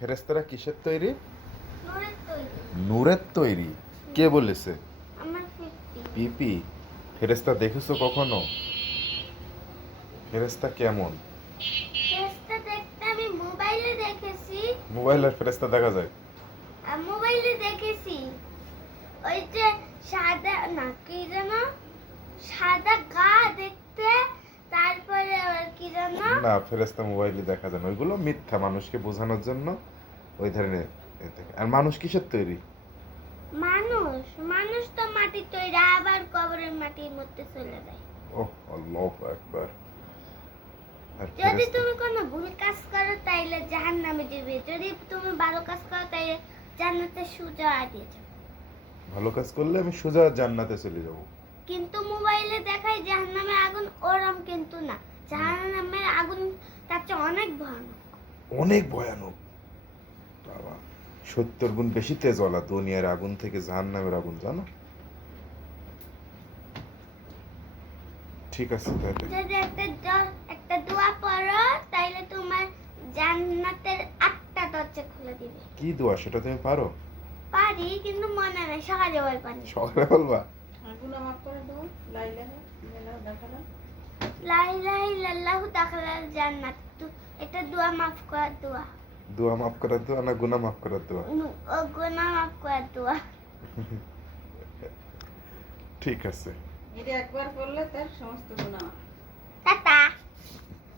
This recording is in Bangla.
ফেরেস্তারা কিসের তৈরি? নূরের তৈরি। কে বলেছে? পিপি। ফেরেস্তা দেখেছ কখনো? ফেরেস্তা কেমন? ফেসটা দেখতে আমি মোবাইলে দেখেছি। মোবাইলের ফেরেস্তা দেখা যায়? আর মোবাইলে দেখেছি। ওই যে সাদা না কি যেন? সাদা গা দেখতে তারপরে আবার কি যেন না? ফেরেস্তা মোবাইলে দেখা যায় না। ওইগুলো মিথ্যা মানুষকে বোঝানোর জন্য ওই ধরনের আর মানুষ কিসের তৈরি? মানুষ। মানুষ তো মাটির তৈরি আবার কবরের মাটির মধ্যে চলে যায়। ও আল্লাহ একবার আর যদি ফেরেশতা- তুমি কোনো ভুল কাজ করো তাইলে জাহান্নামে যাবে। যদি তুমি ভালো কাজ করো তাইলে জান্নাতে সুজা দিয়ে যাবে। ভালো কাজ করলে আমি সোজা জান্নাতে চলে যাব। কিন্তু মোবাইলে দেখায় জাহান নামের আগুন ওরম কিন্তু না। জাহান নামের আগুন তার চেয়ে অনেক ভয়ানক। অনেক ভয়ানক। বাবা সত্তর গুণ বেশি তেজওয়ালা দুনিয়ার আগুন থেকে জাহান্নামের আগুন জানো? ঠিক আছে তাহলে। যদি একটা দ- একটা দোয়া পড়ো তাইলে তোমার জান্নাতের আটটা দরজা খুলে দিবে। কি দোয়া সেটা তুমি পারো? পারি কিন্তু মনে নেই সকালে বল পারি সকালে বলবা? গুনা মাফ করে লা ইলাহা ইল্লাল্লাহু দাখালাল জান্নাত। তু- এটা দোয়া মাফ করার দোয়া। দোয়া মাফ করার দোয়া না গুনাহ মাফ করার দোয়া? নু- ও গুনাহ মাফ করার দোয়া। ঠিক আছে। এটা একবার করলে তার সমস্ত গুণা টাটা।